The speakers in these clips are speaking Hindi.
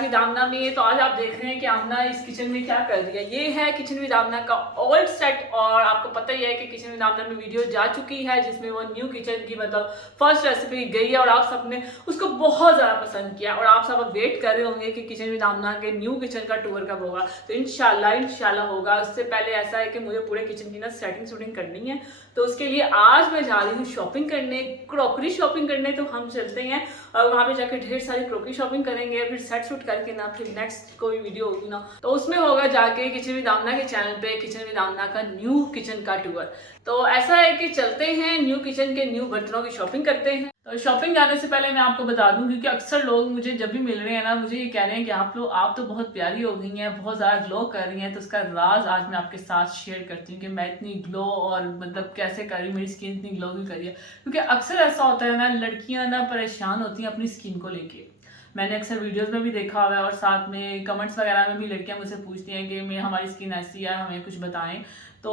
विद आमना में। तो आज आप देख रहे हैं कि आमना इस किचन में क्या कर रही है। ये है किचन विद आमना का ओल्ड सेट, और आपको पता ही है कि किचन विद आमना में वीडियो जा चुकी है जिसमें वो न्यू किचन की मतलब फर्स्ट रेसिपी गई है, और आप सबने उसको बहुत ज़्यादा पसंद किया, और आप सब अब वेट कर रहे होंगे कि किचन विद आमना के न्यू किचन का टूर कब होगा। तो इंशाल्लाह होगा। उससे पहले ऐसा है कि मुझे पूरे किचन की ना सेटिंग करनी है, तो उसके लिए आज मैं जा रही हूँ शॉपिंग करने, क्रॉकरी शॉपिंग करने। तो हम चलते हैं और वहाँ पे जाके ढेर सारी क्रॉकरी शॉपिंग करेंगे, फिर सेट शूट करके ना फिर नेक्स्ट कोई वीडियो होगी ना तो उसमें होगा जाके किचन विद आमना के चैनल पे किचन विद आमना का न्यू किचन का टूर। तो ऐसा है कि चलते हैं न्यू किचन के न्यू बर्तनों की शॉपिंग करते हैं। तो शॉपिंग जाने से पहले मैं आपको बता दूं, क्योंकि अक्सर लोग मुझे जब भी मिल रहे हैं ना मुझे ये कह रहे हैं कि आप तो बहुत प्यारी हो गई हैं, बहुत ज़्यादा ग्लो कर रही हैं। तो उसका राज आज मैं आपके साथ शेयर करती हूँ कि मैं इतनी ग्लो और मतलब कैसे कर रही हूँ, मेरी स्किन इतनी ग्लो भी कर रही है। क्योंकि अक्सर ऐसा होता है ना, लड़कियाँ ना परेशान होती हैं अपनी स्किन को लेके। मैंने अक्सर वीडियोस में भी देखा हुआ है, और साथ में कमेंट्स वगैरह में भी लड़कियां मुझसे पूछती हैं कि हमारी स्किन ऐसी है, हमें कुछ बताएं। तो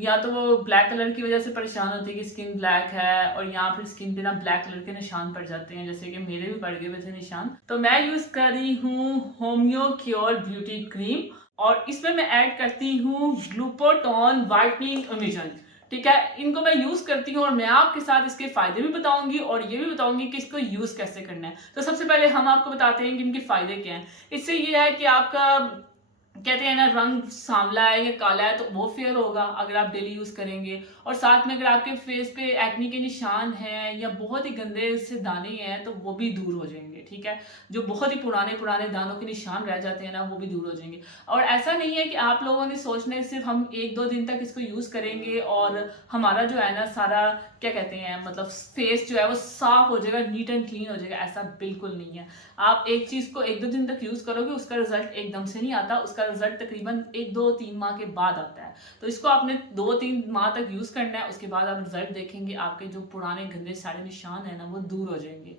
या तो वो ब्लैक कलर की वजह से परेशान होती है कि स्किन ब्लैक है, और या फिर स्किन पे ना ब्लैक कलर के निशान पड़ जाते हैं, जैसे कि मेरे भी पड़ गए हुए थे निशान। तो मैं यूज़ कर रही हूँ होम्यो क्योर ब्यूटी क्रीम, और इसमें मैं ऐड करती हूँ ग्लूकोटॉन वाइटनिंग इमिजन। ठीक है, इनको मैं यूज करती हूँ और मैं आपके साथ इसके फायदे भी बताऊंगी और ये भी बताऊंगी कि इसको यूज कैसे करना है। तो सबसे पहले हम आपको बताते हैं कि इनके फायदे क्या हैं। इससे ये है कि आपका कहते हैं ना रंग सांवला है या काला है तो वो फेयर होगा अगर आप डेली यूज करेंगे, और साथ में अगर आपके फेस पे एक्ने के निशान हैं या बहुत ही गंदे से दाने हैं तो वो भी दूर हो जाएंगे। ठीक है, जो बहुत ही पुराने दानों के निशान रह जाते हैं ना वो भी दूर हो जाएंगे। और ऐसा नहीं है कि आप लोगों ने सोचना है सिर्फ हम 1-2 दिन तक इसको यूज करेंगे और हमारा जो है ना सारा क्या कहते हैं मतलब फेस जो है वो साफ हो जाएगा, नीट एंड क्लीन हो जाएगा। ऐसा बिल्कुल नहीं है। आप एक चीज को 1-2 दिन तक यूज करोगे, उसका रिजल्ट एकदम से नहीं आता, उसका रिजल्ट तकरीबन 1-2-3 माह के बाद आता है। तो इसको आपने 2-3 माह तक यूज करना है, उसके बाद आप रिजल्ट देखेंगे, आपके जो पुराने गंदे सारे निशान है ना वो दूर हो जाएंगे।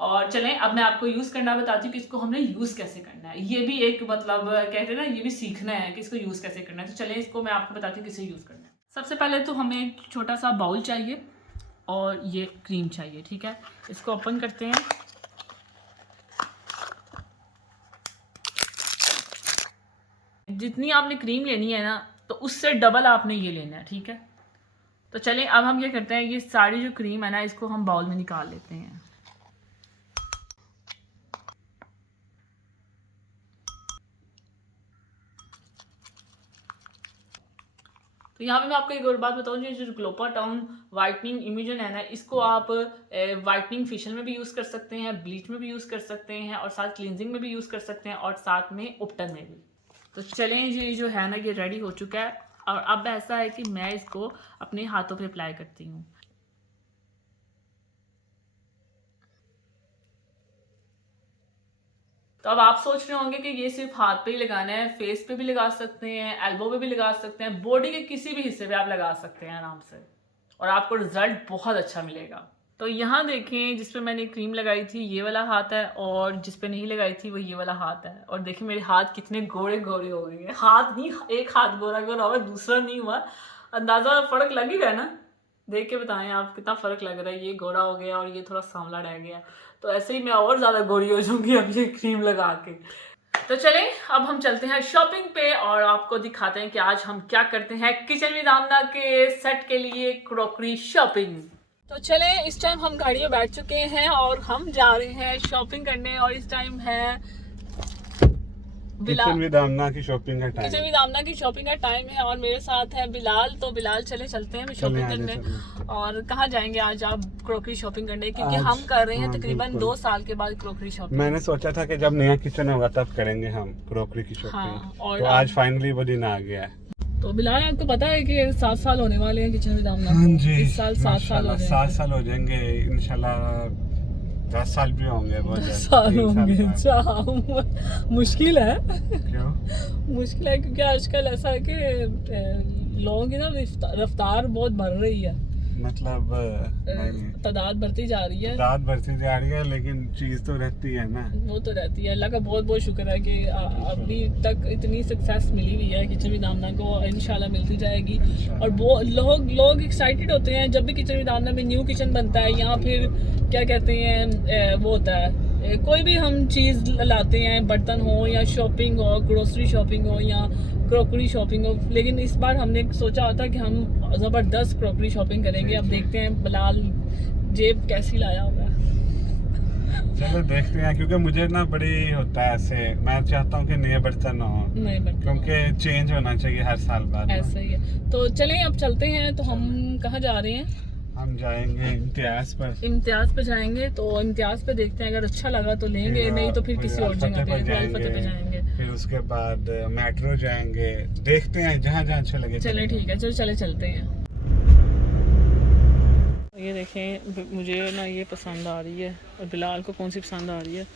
और चलें अब मैं आपको यूज करना बताती हूँ कि इसको हमने यूज कैसे करना है। ये भी एक मतलब कहते हैं ना, ये भी सीखना है कि इसको यूज कैसे करना है। तो चलें इसको मैं आपको बताती हूँ किसे यूज करना है। सबसे पहले तो हमें एक छोटा सा बाउल चाहिए और ये क्रीम चाहिए। ठीक है, इसको ओपन करते हैं। जितनी आपने क्रीम लेनी है ना तो उससे डबल आपने ये लेना है। ठीक है, तो चलिए अब हम ये करते हैं, ये सारी जो क्रीम है ना इसको हम बाउल में निकाल लेते हैं। तो यहाँ पे मैं आपको एक और बात बताऊँ, जो ग्लूकोटॉन वाइटनिंग इमिजन है ना इसको आप वाइटनिंग फेशियल में भी यूज़ कर सकते हैं, ब्लीच में भी यूज़ कर सकते हैं, और साथ क्लींजिंग में भी यूज़ कर सकते हैं, और साथ में उपटन में भी। तो चलें ये जो है ना ये रेडी हो चुका है, और अब ऐसा है कि मैं इसको अपने हाथों पे अप्लाई करती हूँ। तो अब आप सोच रहे होंगे कि ये सिर्फ हाथ पे ही लगाना है, फेस पे भी लगा सकते हैं, एल्बो पे भी लगा सकते हैं, बॉडी के किसी भी हिस्से पे आप लगा सकते हैं आराम से, और आपको रिजल्ट बहुत अच्छा मिलेगा। तो यहाँ देखें जिस पे मैंने क्रीम लगाई थी ये वाला हाथ है, और जिस पे नहीं लगाई थी वो ये वाला हाथ है। और देखिए मेरे हाथ कितने गोरे गोरे हो गए हैं। हाथ नहीं, एक हाथ गोरा गोरा हुआ, दूसरा नहीं हुआ। अंदाजा फर्क लग ही रहा है ना, देख के बताएं आप कितना फर्क लग रहा है। ये गोरा हो गया और ये थोड़ा सांवला रह गया, तो ऐसे ही मैं और ज़्यादा गोरी हो जाऊंगी अब ये क्रीम लगा के। तो चलें अब हम चलते हैं शॉपिंग पे और आपको दिखाते हैं कि आज हम क्या करते हैं किचन विद आमना के सेट के लिए क्रॉकरी शॉपिंग। तो चलें इस टाइम हम गाड़ी में बैठ चुके हैं और हम जा रहे हैं शॉपिंग करने, और इस टाइम है किचन विद आमना की शॉपिंग का टाइम। किचन विद आमना की शॉपिंग का टाइम है, और मेरे साथ है बिलाल। तो बिलाल चलते हैं शॉपिंग करने। और कहाँ जाएंगे आज आप क्रॉकरी शॉपिंग करने, क्योंकि हम कर रहे हैं तकरीबन 2 साल के बाद क्रॉकरी शॉपिंग। मैंने सोचा था कि जब नया किचन होगा तब करेंगे हम क्रॉकरी की शॉपिंग। हाँ, और तो आज फाइनली वो दिन आ गया है। तो बिलाल आपको पता है कि 7 साल होने वाले हैं किचन विद आमना। हाँ जी, इस साल 7 साल हो 7 साल हो जाएंगे इंशाल्लाह। 10 साल भी होंगे, 10 साल होंगे। अच्छा मुश्किल है। क्यों मुश्किल है क्योंकि आजकल ऐसा है कि लोगों की ना रफ्तार बहुत बढ़ रही है, मतलब तादाद बढ़ती जा रही है। तादाद बढ़ती जा रही है, लेकिन चीज तो रहती है ना। वो तो रहती है। अल्लाह का बहुत बहुत शुक्र है कि अभी तक इतनी सक्सेस मिली हुई है किचन विद आमना को, इंशाल्लाह मिलती जाएगी। और वो लोग एक्साइटेड होते हैं जब भी किचन विद आमना में न्यू किचन बनता है, या फिर क्या कहते हैं वो होता है कोई भी हम चीज़ लाते हैं, बर्तन हो या शॉपिंग हो, ग्रोसरी शॉपिंग हो या क्रॉकरी शॉपिंग हो, लेकिन इस बार हमने सोचा होता कि हम ज़बरदस्त क्रॉकरी शॉपिंग करेंगे। अब देखते हैं बिलाल जेब कैसी लाया होगा। चलो देखते हैं, क्योंकि मुझे ना बड़ी होता है ऐसे, मैं चाहता हूँ कि नए बर्तन हो, नहीं बर्तन क्योंकि चेंज होना चाहिए हर साल बाद। ऐसा ही है। तो चलें अब चलते हैं। तो हम कहाँ जा रहे हैं? हम जाएंगे इम्तियाज पर। इम्तियाज पे जाएंगे। तो इम्तियाज पे देखते हैं, अगर अच्छा लगा तो लेंगे, नहीं तो फिर किसी और जगह पे जाएंगे। फिर उसके बाद मेट्रो जाएंगे, देखते हैं जहाँ जहाँ अच्छा लगे। चले ठीक है, चलो चलते हैं। ये देखें, मुझे ना ये पसंद आ रही है, और बिलाल को कौन सी पसंद आ रही है?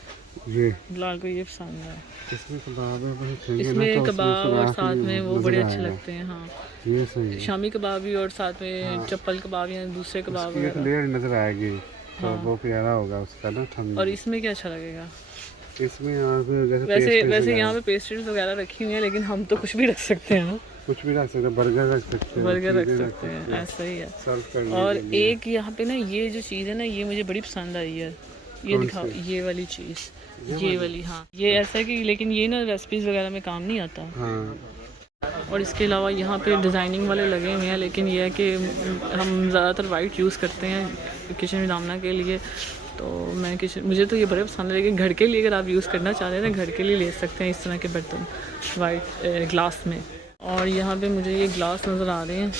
ये बिलाल को ये पसंद है। इसमें कबाब इसमें कबाब और साथ में वो बड़े अच्छे लगते हैं। हाँ, ये सही है। शामी कबाब भी और साथ में हाँ। चप्पल कबाब या दूसरे कबाब एक लेयर नजर आएगी तो हाँ। वो प्यारा होगा उसका ना ठंड। और इसमें क्या अच्छा लगेगा? इसमें यहाँ पे वैसे यहाँ पे पेस्ट्रीज वगैरह रखी हुई हैं, लेकिन हम तो कुछ भी रख सकते हैं ना। कुछ भी रख सकते हैं, बर्गर रख सकते हैं, बर्गर रख चीज़ें सकते हैं, ऐसा ही है। सर्व करने और के लिए। एक यहाँ पे ना ये जो चीज़ है ना, ये मुझे बड़ी पसंद आई है। ये कौन दिखाओ, सी? ये वाली चीज़, ये वाली। हाँ, ये ऐसा है कि लेकिन ये ना रेसिपीज़ वगैरह में काम नहीं आता। हाँ, और इसके अलावा यहाँ पे डिज़ाइनिंग वाले लगे हुए हैं, लेकिन ये है कि हम ज़्यादातर वाइट यूज़ करते हैं किचन में दामना के लिए। तो मैं मुझे तो ये बड़े पसंद है, लेकिन घर के लिए अगर आप यूज़ करना चाह रहे हैं ना, घर के लिए ले सकते हैं इस तरह के बर्तन वाइट ग्लास में। और यहाँ पे मुझे ये ग्लास नज़र आ रहे हैं,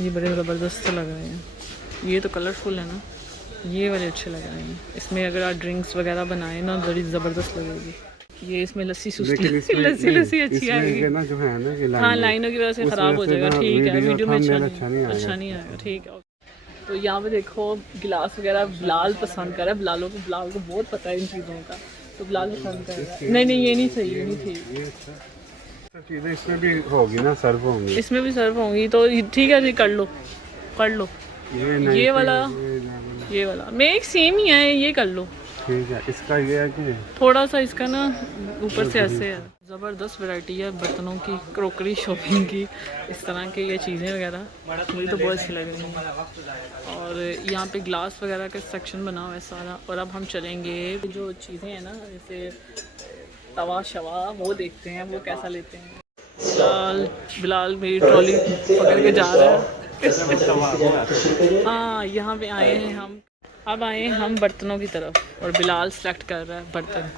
ये बड़े ज़बरदस्त लग रहे हैं। ये तो कलरफुल है ना, ये वाले अच्छे लग रहे हैं। इसमें अगर आप ड्रिंक्स वगैरह बनाएं ना, बड़ी ज़बरदस्त लगेगी। ये इसमें लस्सी लस्सी अच्छी आएगी ना जो है ना कि हाँ, लाइनों की वजह से ख़राब हो जाएगा। ठीक है, वीडियो में अच्छा नहीं आएगा। ठीक है। तो यहाँ पे देखो गिलास वगैरह बिलाल पसंद कर रहा है। बिलाल को बहुत पता है इन चीज़ों का, तो बिलाल पसंद कर रहा है। नहीं, ये नहीं सही, ये नहीं थी। चीज़ें इसमें भी होगी ना, सर्व होंगी। इसमें भी सर्व होंगी, तो ठीक है जी, कर लो। ये वाला मैं एक सेम ही है, ये कर लो। ठीक है, इसका ये है कि थोड़ा सा इसका ना ऊपर से ऐसे है। ज़बरदस्त वैरायटी है बर्तनों की, क्रॉकरी शॉपिंग की, इस तरह के ये चीज़ें वगैरह मुझे तो बहुत अच्छी लग रही हैं। और यहाँ पे ग्लास वगैरह का सेक्शन बना हुआ है सारा। और अब हम चलेंगे, जो चीज़ें हैं ना, जैसे तवा शवा, वो देखते हैं वो कैसा लेते हैं। बिलाल मेरी ट्रॉली पकड़ के जा रहा है। हाँ, यहाँ पे आए हैं हम। अब आए हम बर्तनों की तरफ, और बिलाल सेलेक्ट कर रहा है बर्तन।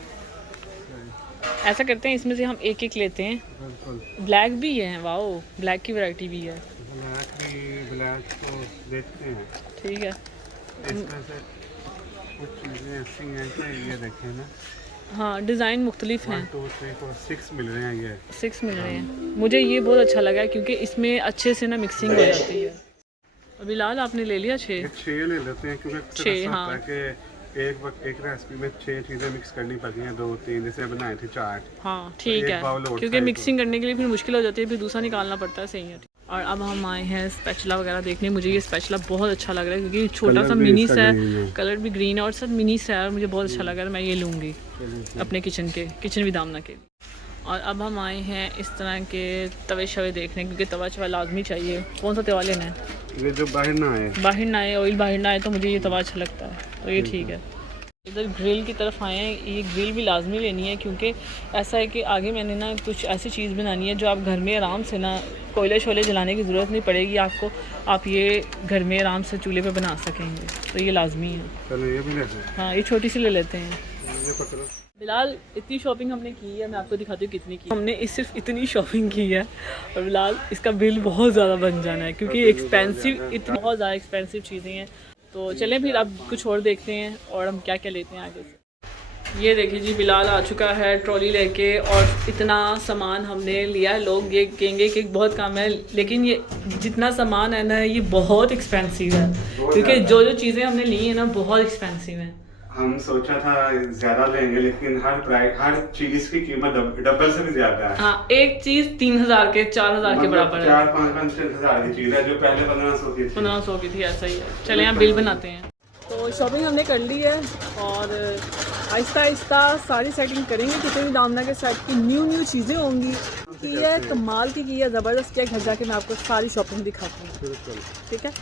ऐसा करते हैं, इसमें से हम एक एक लेते हैं। ब्लैक भी है, वाओ, ब्लैक की वैरायटी भी है। ब्लैक को देखते हैं। ठीक है, इसमें से कुछ चीज़ें ऐसी हैं कि ये देखें ना, हाँ, डिज़ाइन मुख्तलिफ हैं। 1 2 3 4 6 मिल रहे हैं। ये 6 मिल रहे हैं। मुझे ये बहुत अच्छा लगा, क्योंकि इसमें अच्छे से ना मिक्सिंग हो जाती है। बिलाल आपने ले लिया 6 ले लेते हैं, क्योंकि 6, हाँ, कि एक रेसिपी में 6 चीज़ें मिक्स करनी पड़ती हैं, 2 3 जैसे बनाए थे चाट। हाँ, ठीक है, क्योंकि मिक्सिंग करने के लिए फिर मुश्किल हो जाती है, फिर दूसरा निकालना पड़ता है। सही है। और अब हम आए हैं स्पैचुला वगैरह देखने। मुझे ये स्पैचुला बहुत अच्छा लग रहा है, क्योंकि छोटा सा मिनी सा है, कलर भी ग्रीन है और सब मिनी सा है, और मुझे बहुत अच्छा लग रहा है। मैं ये लूँगी अपने किचन विद दामना के। और अब हम आए हैं इस तरह के तवे शवे देखने, क्योंकि तवा शवा लाजमी चाहिए। कौन सा तवा लेना है? ये जो बाहर ना आए, ऑयल बाहर ना आए, तो मुझे ये तवा अच्छा लगता है, तो ये ठीक है। इधर ग्रिल की तरफ आए हैं। ये ग्रिल भी लाजमी लेनी है, क्योंकि ऐसा है कि आगे मैंने ना कुछ ऐसी चीज़ बनानी है जो आप घर में आराम से ना कोयले शोले जलाने की ज़रूरत नहीं पड़ेगी आपको, आप ये घर में आराम से चूल्हे पे बना सकेंगे, तो ये लाजमी है। चलो ये भी लेते हैं। हाँ, ये छोटी सी ले लेते हैं। ये पकड़ो। बिलाल, इतनी शॉपिंग हमने की है, मैं आपको दिखाती हूँ कितनी की हमने। सिर्फ इतनी शॉपिंग की है, और बिलाल इसका बिल बहुत ज़्यादा बन जाना है, क्योंकि एक्सपेंसिव, इतनी बहुत ज़्यादा एक्सपेंसिव चीज़ें हैं। तो चलें फिर अब कुछ और देखते हैं, और हम क्या क्या लेते हैं आगे से। ये देखिए जी, बिलाल आ चुका है ट्रॉली लेके, और इतना सामान हमने लिया है। लोग ये कहेंगे कि बहुत कम है, लेकिन ये जितना सामान है ना, ये बहुत एक्सपेंसिव है, क्योंकि जो चीज़ें हमने ली हैं ना, बहुत एक्सपेंसिव हैं। हम सोचा था ज्यादा लेंगे, लेकिन हर चीज की कीमत डबल से भी ज्यादा है। हाँ, एक चीज 3000 के 4000 के बराबर है। 4-5-6 की चीज है, जो पहले 1500 की थी। 1500 की थी, ऐसा ही है। चले यहाँ बिल बनाते हैं। तो शॉपिंग हमने कर ली है, और आहिस्ता आहिस्ता सारी सेटिंग करेंगे। किचन दामना के साथ की न्यू चीज़ें होंगी, की है कमाल की है, ज़बरदस्त है। घर जाके मैं आपको सारी शॉपिंग दिखाती हूँ, ठीक है।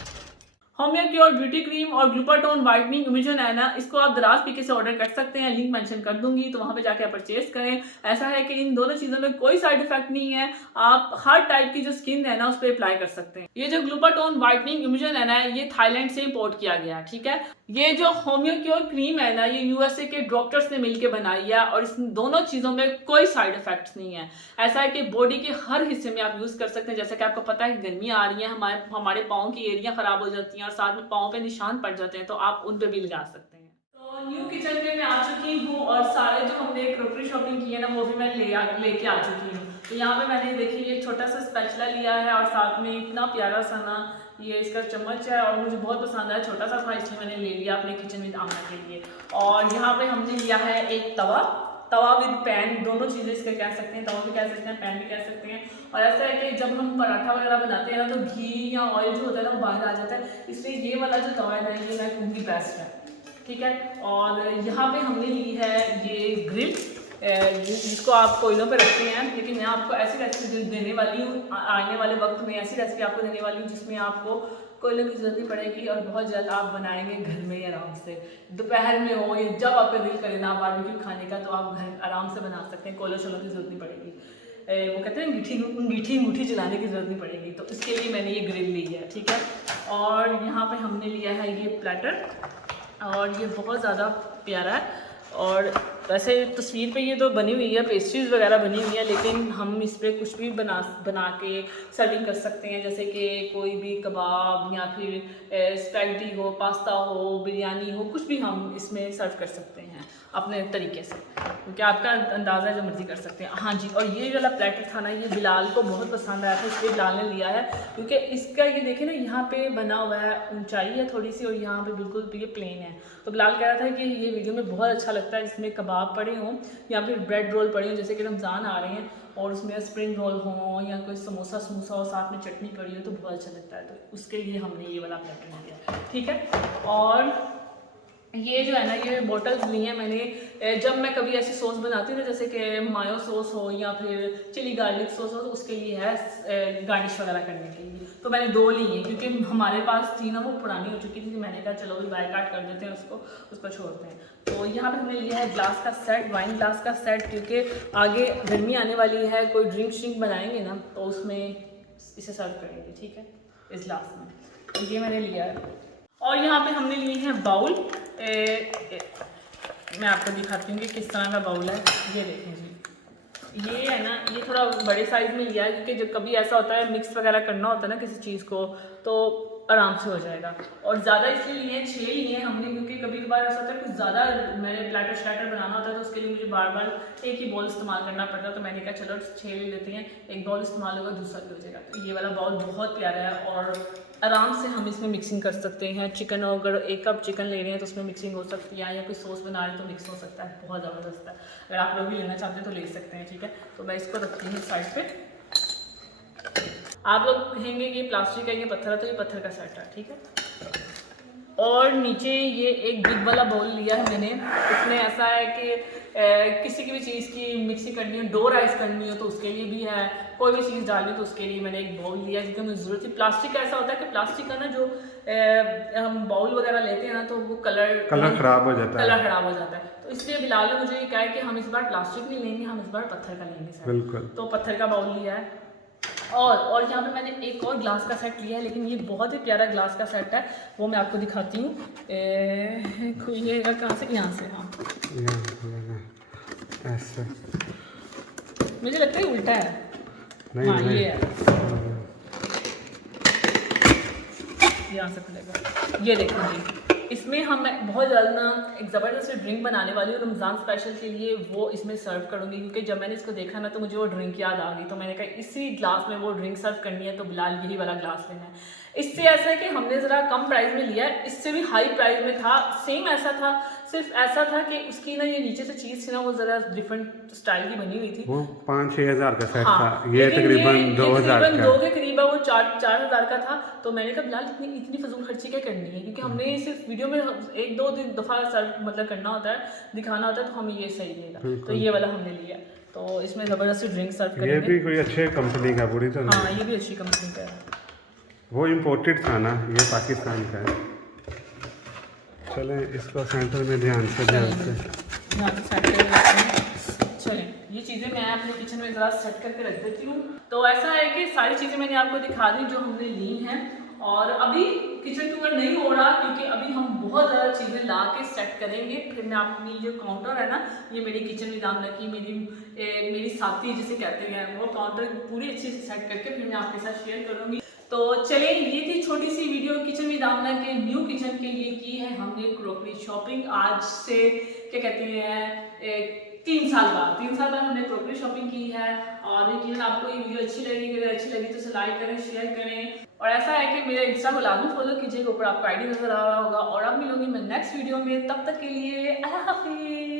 होमियो क्योर ब्यूटी क्रीम और ग्लूटाथोन वाइटनिंग इम्यूजन है ना, इसको आप दराज पीके से ऑर्डर कर सकते हैं, लिंक मेंशन कर दूंगी, तो वहां पे जाके आप परचेज करें। ऐसा है कि इन दोनों चीज़ों में कोई साइड इफेक्ट नहीं है, आप हर टाइप की जो स्किन है ना उस पर अप्लाई कर सकते हैं। ये जो ग्लूटाथोन वाइटनिंग इम्यूजन है ना, ये थाईलैंड से इम्पोर्ट किया गया है, ठीक है। ये जो होमियो क्योर क्रीम है ना, ये यूएसए के डॉक्टर्स ने मिलकर बनाई है और इस दोनों चीज़ों में कोई साइड इफेक्ट्स नहीं है। ऐसा है कि बॉडी के हर हिस्से में आप यूज़ कर सकते हैं। जैसे कि आपको पता है कि गर्मी आ रही है, हमारे पाँव की एरिया खराब हो जाती हैं और साथ में पाँव पे निशान पड़ जाते हैं, तो आप उन पे भी लगा सकते हैं। तो न्यू किचन में मैं आ चुकी हूँ और सारे जो हमने क्रॉकरी शॉपिंग की है ना, वो भी मैं लेके आ चुकी हूँ। तो यहाँ पे मैंने देखिए ये छोटा सा स्पैचुला लिया है और साथ में इतना प्यारा सा ना ये इसका चम्मच है और मुझे बहुत पसंद आया, छोटा सा था इसलिए मैंने ले लिया अपने किचन विद आमना के लिए। और यहाँ पे हमने लिया है एक तवा विद पैन, दोनों चीज़ें इसके कह सकते हैं, तवा भी कह सकते हैं, पैन भी कह सकते हैं। और ऐसा है कि जब हम पराठा वगैरह बनाते हैं ना, तो घी या ऑयल जो होता है ना वो बाहर आ जाता है, इसलिए ये वाला जो तवा है ना, ये मैं कहूँगी बेस्ट है, ठीक है। और यहाँ पे हमने ली है ये ग्रिल, जिसको आप कोयलों पे रखते हैं, लेकिन मैं आपको ऐसी रेसिपी देने वाली हूँ, आने वाले वक्त में ऐसी रेसिपी आपको देने वाली हूँ जिसमें आपको कोयलों की जरूरत नहीं पड़ेगी और बहुत जल्द आप बनाएंगे घर में ही आराम से। दोपहर में हो या जब आपका दिल करे ना बारबेक्यू खाने का, तो आप घर आराम से बना सकते हैं, कोयलों शोलों की जरूरत नहीं पड़ेगी। वो कहते हैं अंगीठी जलाने की जरूरत नहीं पड़ेगी, तो इसके लिए मैंने ये ग्रिल ली है, ठीक है। और यहाँ पे हमने लिया है ये प्लेटर और ये बहुत ज़्यादा प्यारा है। और वैसे तस्वीर पे ये तो बनी हुई है, पेस्ट्रीज वगैरह बनी हुई है, लेकिन हम इस पर कुछ भी बना के सर्विंग कर सकते हैं। जैसे कि कोई भी कबाब या फिर स्पैगेटी हो, पास्ता हो, बिरयानी हो, कुछ भी हम इसमें सर्व कर सकते हैं अपने तरीके से, क्योंकि आपका अंदाज़ा जो मर्ज़ी कर सकते हैं। हाँ जी, और ये वाला प्लेटर था ना, ये बिलाल को बहुत पसंद आया था, इसलिए बिलाल ने लिया है, क्योंकि इसका ये देखें ना, यहाँ पे बना हुआ है, ऊंचाई है थोड़ी सी और यहाँ पे बिल्कुल ये प्लेन है। तो बिलाल कह रहा था कि ये वीडियो में बहुत अच्छा लगता है, जिसमें कबाब पड़े हों या फिर ब्रेड रोल पड़े हों, जैसे कि रमज़ान आ रहे हैं और उसमें स्प्रिंग रोल हो या कोई समोसा हो, साथ में चटनी पड़ी हो, तो बहुत अच्छा लगता है। तो उसके लिए हमने ये वाला प्लेटर लिया, ठीक है। और ये जो है ना, ये बॉटल्स ली हैं मैंने, जब मैं कभी ऐसी सॉस बनाती हूँ ना, जैसे कि मायो सॉस हो या फिर चिली गार्लिक सॉस हो, तो उसके लिए है गार्निश वगैरह करने के लिए। तो मैंने 2 ली हैं, क्योंकि हमारे पास थी ना, वो पुरानी हो चुकी थी, मैंने कहा चलो भी बाय काट कर देते हैं उसको छोड़ते हैं। तो यहाँ पे हमने लिया है ग्लास का सेट, वाइन ग्लास का सेट, क्योंकि आगे गर्मी आने वाली है, कोई ड्रिंक श्रिंक बनाएंगे ना, तो उसमें इसे सर्व करेंगे, ठीक है, इस ग्लास में। तो ये मैंने लिया है। और यहाँ पे हमने लिए हैं बाउल, मैं आपको दिखाती हूँ कि किस तरह का बाउल है। ये देखें जी, ये है ना, ये थोड़ा बड़े साइज़ में लिया है, क्योंकि जब कभी ऐसा होता है मिक्स वगैरह करना होता है ना किसी चीज़ को, तो आराम से हो जाएगा। और ज़्यादा इसलिए लिए हैं, 6 लिए हैं हमने, क्योंकि कभी कभार ऐसा होता है कुछ ज़्यादा मैंने प्लेटर श्लैटर बनाना होता है, तो उसके लिए मुझे बार बार एक ही बॉल इस्तेमाल करना पड़ता है। तो मैंने कहा चलो 6 ले लेते हैं, एक बॉल इस्तेमाल होगा, दूसरा भी हो जाएगा। तो ये वाला बॉल बहुत प्यारा है और आराम से हम इसमें मिक्सिंग कर सकते हैं। चिकन, अगर 1 कप चिकन ले रहे हैं तो उसमें मिक्सिंग हो सकती है, या कोई सॉस बना रहे हैं तो मिक्स हो सकता है, बहुत ज़बरदस्त है। अगर आप लोग भी लेना चाहते हैं तो ले सकते हैं, ठीक है। तो मैं इसको रखती हूँ साइड पे। आप लोग कहेंगे कि ये प्लास्टिक है, ये पत्थर है, तो ये पत्थर का सेट है, ठीक है। और नीचे ये एक बिग वाला बाउल लिया है मैंने, इसमें ऐसा है कि किसी की भी चीज़ की मिक्सिंग करनी हो, डो राइस करनी हो तो उसके लिए भी है, कोई भी चीज़ डालनी तो उसके लिए मैंने एक बाउल लिया, क्योंकि मुझे ज़रूरत थी। प्लास्टिक का ऐसा होता है कि प्लास्टिक का ना जो हम बाउल वगैरह लेते हैं ना, तो वो कलर खराब हो जाता है। तो इसलिए बिलाल ने मुझे ये कहा है कि हम इस बार प्लास्टिक नहीं लेंगे, हम इस बार पत्थर का लेंगे। बिल्कुल। तो पत्थर का बाउल लिया है। और यहाँ पे मैंने एक और ग्लास का सेट लिया है, लेकिन ये बहुत ही प्यारा ग्लास का सेट है, वो मैं आपको दिखाती हूँ। खुलिएगा कहाँ से? यहाँ से। हाँ, ऐसे मुझे लगता है उल्टा है। हाँ, ये है, यहाँ से खुलेगा। ये देखो जी, इसमें हम बहुत ज़्यादा ना एक ज़बरदस्त ड्रिंक बनाने वाली हूँ रमज़ान स्पेशल के लिए, वो इसमें सर्व करूँगी। क्योंकि जब मैंने इसको देखा ना, तो मुझे वो ड्रिंक याद आ गई, तो मैंने कहा इसी ग्लास में वो ड्रिंक सर्व करनी है, तो बिलाल यही वाला ग्लास लेना है। इससे ऐसा है कि हमने ज़रा कम प्राइस में लिया है, इससे भी हाई प्राइस में था, सेम ऐसा था, सिर्फ ऐसा था कि उसकी ना ये नीचे से चीज़ थी ना, वो ज़रा डिफरेंट स्टाइल की बनी हुई थी। वो 5-6 हज़ार का सेट हाँ, था, ये तकरीबन 2000 का, 2 के करीब है, वो 4,000 का था। तो मैंने कहा बिलाल इतनी फजूल खर्ची क्या करनी है, क्योंकि हमने सिर्फ वीडियो में 1-2 दफ़ा मतलब करना होता है, दिखाना होता है, तो हमें ये सही रहेगा। तो ये वाला हमने लिया, तो इसमें ज़बरदस्ती ड्रिंक सर्व करेंगे। ये भी कोई अच्छे कंपनी का पूरी तो हाँ, ये भी अच्छी कंपनी का है। वो इम्पोर्टेड था ना, ये पाकिस्तान का है। चलें इसको सेंटर में ध्यान से चलें ये चीज़ें मैं अपने किचन में ज़रा सेट करके रख देती हूँ। तो ऐसा है कि सारी चीज़ें मैंने आपको दिखा दी जो हमने ली हैं, और अभी किचन टूर नहीं हो रहा क्योंकि अभी हम बहुत ज़्यादा चीज़ें ला के सेट करेंगे। फिर मैं अपनी जो काउंटर है ना, ये मेरी किचन विद आमना की मेरी साथी जिसे कहते हैं, वो काउंटर पूरी अच्छे से सेट करके फिर मैं आपके साथ शेयर करूँगी। तो चलिए ये थी छोटी सी वीडियो किचन विद आमना के न्यू किचन के लिए की है हमने क्रॉकरी शॉपिंग। आज से क्या कहते हैं 3 साल बाद हमने क्रॉकरी शॉपिंग की है। और यकीन आपको ये वीडियो अच्छी लगी, अगर अच्छी लगी तो इसे लाइक करें, शेयर करें। और ऐसा है कि मेरे इंस्टा को लाजमी फॉलो कीजिएगा, ऊपर आपको आईडी नजर आ रहा होगा। और अब मिलूंगी मैं नेक्स्ट वीडियो में, तब तक के लिए अल्लाह हाफिज़।